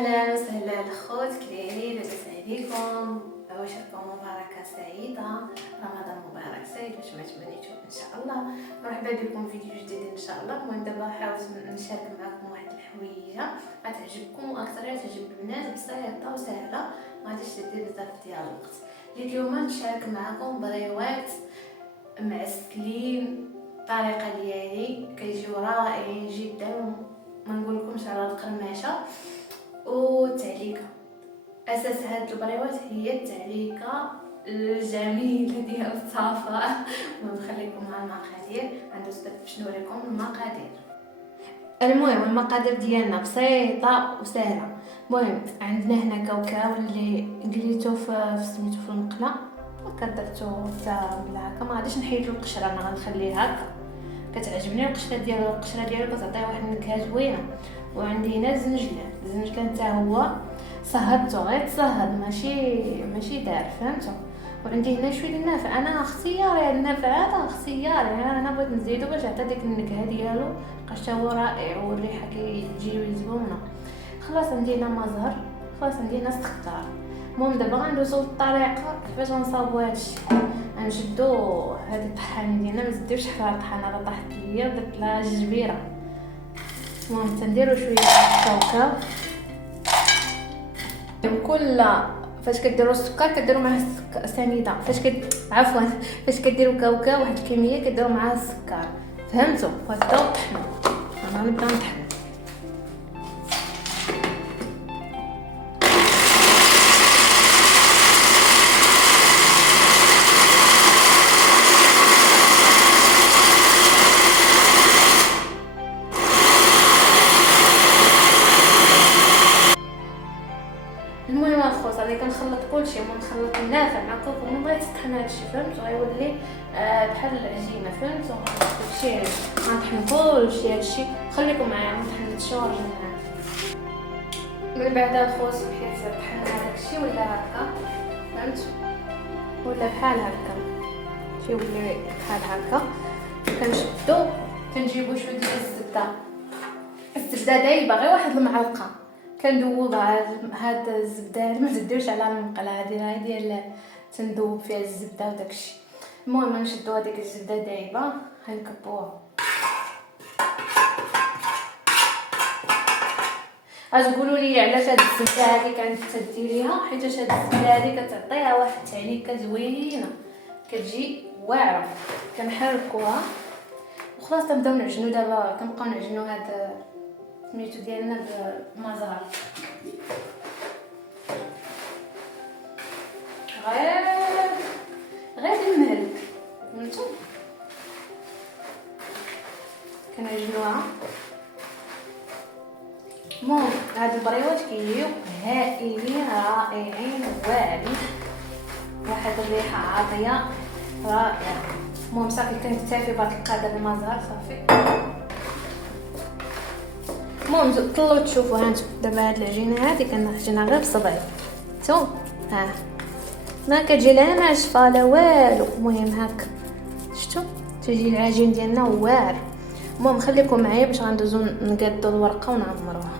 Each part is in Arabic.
اهلا وسهلا الخوت كليلين، لاباس عليكم؟ عواشركم مباركه سعيده، رمضان مبارك سعيد واش ما تمنيتو ان شاء الله. مرحبا بكم في فيديو جديد ان شاء الله. المهم دابا حاولت نشارك معكم واحد الحويجه غتعجبكم واكثر تعجب الناس، بسيطه وسهله، ما غاديش تدير بزاف ديال الوقت. جيت اليوم نشارك معكم بريوات معسكلين. الطريقه ديالي كيجيو رائعين جدا، ما نقولكمش على القرمشه والتعليكه. اساس هاد البريوات هي التعليكه الجميله ديال الصفاء. ونخليكم مع المقادير، عنده سبب باش نوريكم المقادير. المهم المقادير ديالنا بسيطه وسهله. المهم عندنا هنا كاوكاو اللي قليتو في سميتو في المقله، كدرتو حتى بلا هكا، ما غاديش نحيدلو القشره، انا غنخليه هكا. كتعجبني القشره ديالو كتعطيه واحد النكهه زوينه. وعندي هنا الزنجلان حتى هو صهدته، غير تصهد ماشي دار، فهمتوا. وعندي هنا شويه النافع، انا اختياري هاد النافع هذا اختياري، انا بغيت نزيدو باش يعطي ديك النكهه ديالو، حتى هو رائع والريحه كيجي زوينه. خلاص عندي هنا مزهر، خلاص عندي هنا السكر. المهم دابا غندوزو للطريقه كيفاش غنصاوبو هادشي. غنشدو هاد الطحان ديالنا، ما تديروش حراره الطحان، راه طاحت ليا ودرت لها جبيره. المهم تنديرو شويه الكاوكاو، كل فاش كديروا السكر كديروا معاه سنيده، فاش كديروا كاوكاو واحد الكميه كديروا معاه السكر، فهمتوا. فتبداو طحنوا، انا نبدا نطحن. المهم الخوص راني كنخلط كلشي، نخلط النافع مع الكاوكاو، ما بغيتش نطحن هادشي، فهمتوا. غيولي بحال العجينه، فهمتوا. داكشي غنطحن كلشي هادشي، خليكم معايا نطحن شويه ونرجع. من بعد الخوص حيت طحنا داكشي ولا هكا، فهمتوا، ولا بحال هكا، تيولي بحال هكا. كنشدو كنجيبو شويه ديال الزبده دايبه، غير واحد المعلقه كندوبها. هاد الزبده ما تديرش على المقله، هادي ديال تندوب فيها الزبده وداكشي. المهم نشدو هذيك الزبده دايبه، غنكبوها. غتقولوا لي علاش هاد الزبده هادي كانت تديريها؟ حيت هاد الزبده هادي كتعطيها واحد التعنيكه زوينه، كتجي واعره. كنحركوها وخلاص تنبداو نعجنو. دابا كنبقاو نعجنو هاد سميتو ديالنا بمزار، غير المهل، فهمتوا. كنعجنوها. المهم هاد البريوات كيجيو هائلين رائعين واعرين، واحد الريحه عاطيه رائعه. المهم صافي كنكتفي بهاد القدر المزار صافي. المهم طلعوا تشوفوا هانتو دابا هاد العجينه هادي كنعجنها غير بصبعي، شوف ها ما كتجي لا ناشفه لا والو. المهم هكا شفتوا تجي العجين ديالنا واعر. المهم خليكم معايا باش غندوزو نقادو الورقه ونعمروها.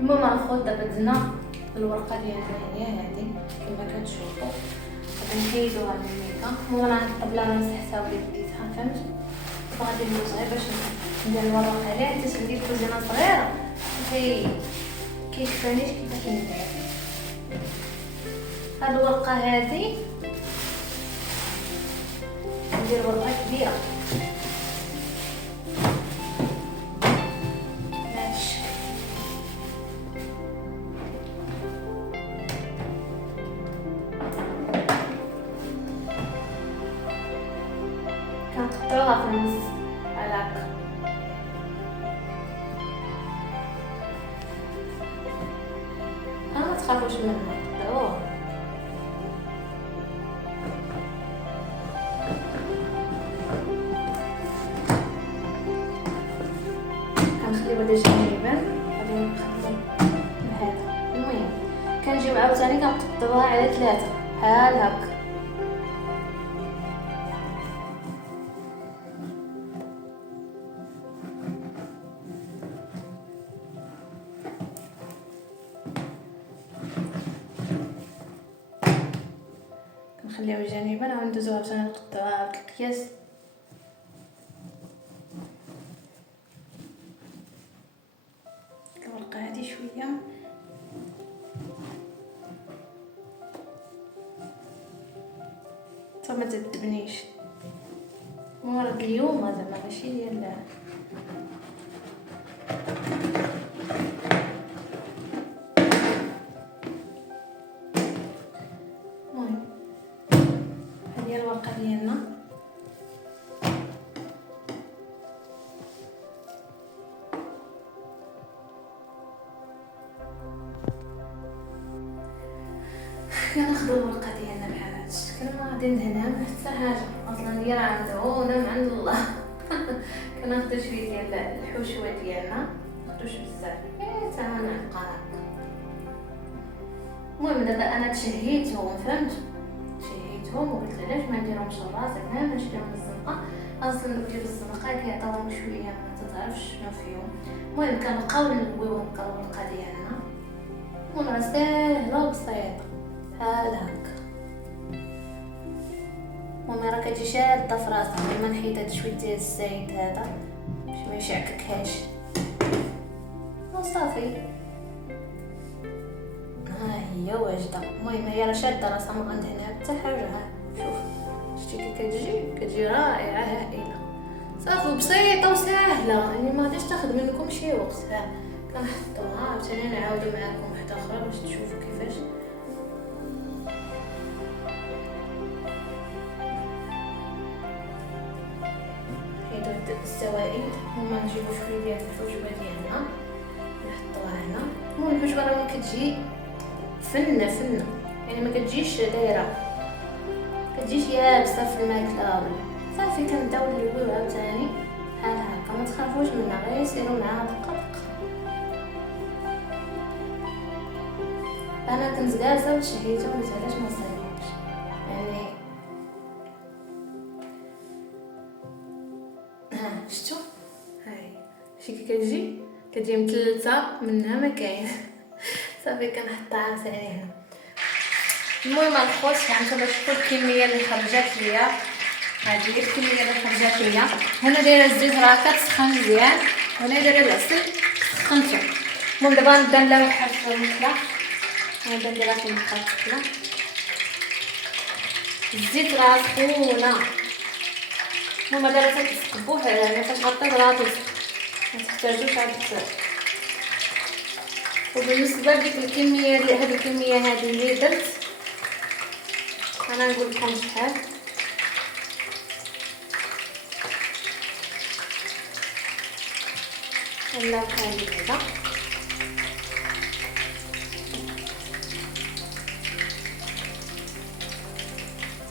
المهم الخوت دابا دزنا الورقه ديالنا هي هادي كما كتشوفوا، غادي نحيدوها من الميكا. المهم انا قبل ما نسحتها وليتها، فهمت. غادي ندوز غير باش ندير الورقه عليها، حيت عندي كوزينه صغيره كيكفانيش كيفاش ندير هاد الورقه هادي. ندير ورقه كبيره بهذا الشكل، كنقطعوها في النص على هكا. ما تخافوش منها، قطعوها. كنخليو هذا جانبا، غادي نخليو بهذا. المهم كنجيو عاوتاني كنقطعوها على 3 بحال هكا. نخليوه جانبا نعاود ندوزوها باش نقطعوها بالقياس. الورقه هذه شويه حتى ما تدبنيش. راك اليوم زعما ماشي ديال المهم هذه الورقه ديالنا. كناخذوا الورقه ديالنا بحال هذا الشكل، ما غادي ندهنها حتى حاجه، اصلا هي راه مدهونه من عند الله. كناخذوا شويه ديال الحشوه ديالنا، ماخذوش بزاف حتى نعقى. المهم دابا انا تشهيتهم، فهمت، تشهيتهم وقلت علاش ما نديرهمش الراس، انا ما نشريهم الزنقه، اصلا دوك ديال الزنقه كيعطيوهم شويه ما تعرفش شنو فيهم. المهم كنبقاو نلويو هكا الورقه ديالنا، المهم ساهله وبسيطه بحال هكا. المهم راه كتجي شاده في راسها، لما نحيد هاد شويه ديال الزيت هذا باش ما يشعككهاش وصافي. ها هي واجده. المهم هي راه شاده راسها، ما غندهنها حتى حاجه. ها شوف شتي كي كتجي رائعه هائله، صافي بسيطه وسهله، يعني ما غاديش تاخذ منكم شي وقت. ها كنحطوها عاوتاني نعاودو معاكم واحده اخرى باش تشوفوا كيفاش. نحيدو السوائل، هما نجيبو شويه ديال الحجبه ديالنا نحطوها هنا. المهم الحجبه راه كتجي فنه، يعني ما كتجيش دايره، كتجيش يابسه في الماكله ولا صافي. كنبداو نلويو عاوتاني بحال هكا، ما تخافوش منها، غير سيروا معاها دقه. انا كنت جالسه وتشهيتهم قلت علاش ما نصايبهمش، يعني ها شفتوا هاي شي كي كتجي مثلثه منها ما كاين. صافي كنحطها عاوتاني هنا. المهم الخوت غنتوما شوفوا الكميه اللي خرجت ليا، هذه هي الكميه اللي خرجت ليا. هنا دايره الزيت راه كتسخن مزيان، هنا دايره العسل سخنته. المهم دابا نبدا نلوحها في المقله، نبدا نديرها في المقله. الزيت راه سخونه. المهم دابا تتسقبوه، يعني فاش غطيت راه توسخ، ما تحتاجوش عاد وبالنسبه لديك الكميه اللي هذه الكميه هذه اللي درت انا نقول لكم شحال. ولا خلي هذا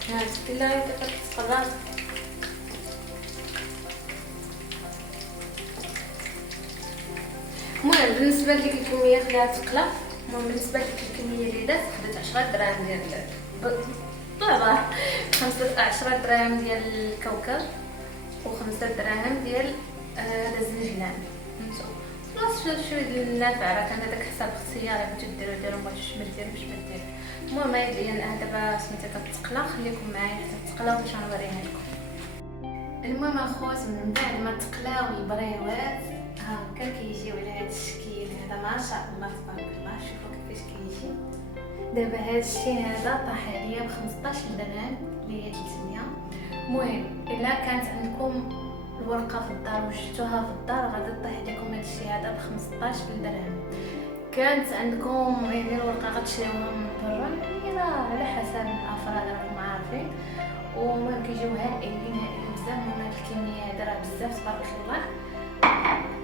ها بسم الله كتسقط. المهم بالنسبه لديك الكميه خليها تقلى. المهم بالنسبه لديك الكميه اللي درت خديت 10 دراهم ديال طبعا 10 دراهم ديال الكاوكاو و5 دراهم ديال هذا الزنجلان. خلاص شويه ديال النافع، راه كان هذاك حساب اختياري، بغيتو ديروا ما بغيتوش ما ديروش. المهم هذه انا دابا سميتها كتقلى، خليكم معايا حتى تقلى باش نوريها لكم. المهم اخوات من بعد ما تقلاو البريوات هكا كيجيو على هذا الشكل هذا، ما شاء الله تبارك الله. شوفوا كيفاش كيجي. دابا هذا الشيء هذا طاح عليا ب 15 درهم اللي هي 300. المهم الا كانت عندكم الورقه في الدار وشفتوها في الدار غادي طيح لكم هذا الشيء هذا ب 15 درهم. كانت عندكم يعني الورقه غتشريوها من برا، يعني راه على حسب الافراد راكم عارفين. ومهم كيجيو هائلين بزاف. من هاد الكميه هذا راه بزاف تبارك الله.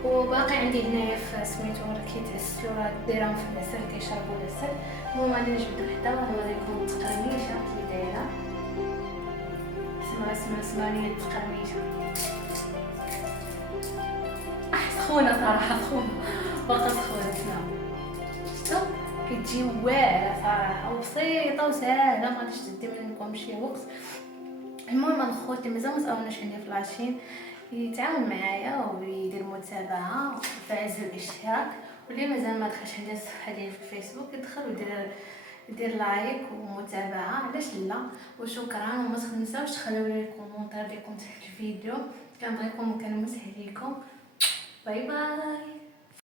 وباقي عندي هنايا في سميتو راه كيتعسلوا، راه دايرهم في العسل كيشربوا العسل. المهم غادي نجبدو حدا ونوريكم التقرميشه كي دايره. اسمها لي التقرميشه. سخونه صراحه، سخونه باقا سخونه. شفتوا كتجي واعره صراحه وبسيطه وسهله، ما غاديش تدي منكم شي وقت. المهم الخوت اللي مازال ما ساوناش عندي في لاشين يتعاون معايا ويدير متابعه ويفعل الاشتراك، واللي مازال ما دخلش عندي الصفحه ديالي في الفيسبوك يدخل ويدير دير لايك ومتابعه، علاش لا. وشكرا، وما تنساوش تخليو لي الكومونتير ديالكم تحت الفيديو، كنبغيكم كنموت عليكم. باي باي.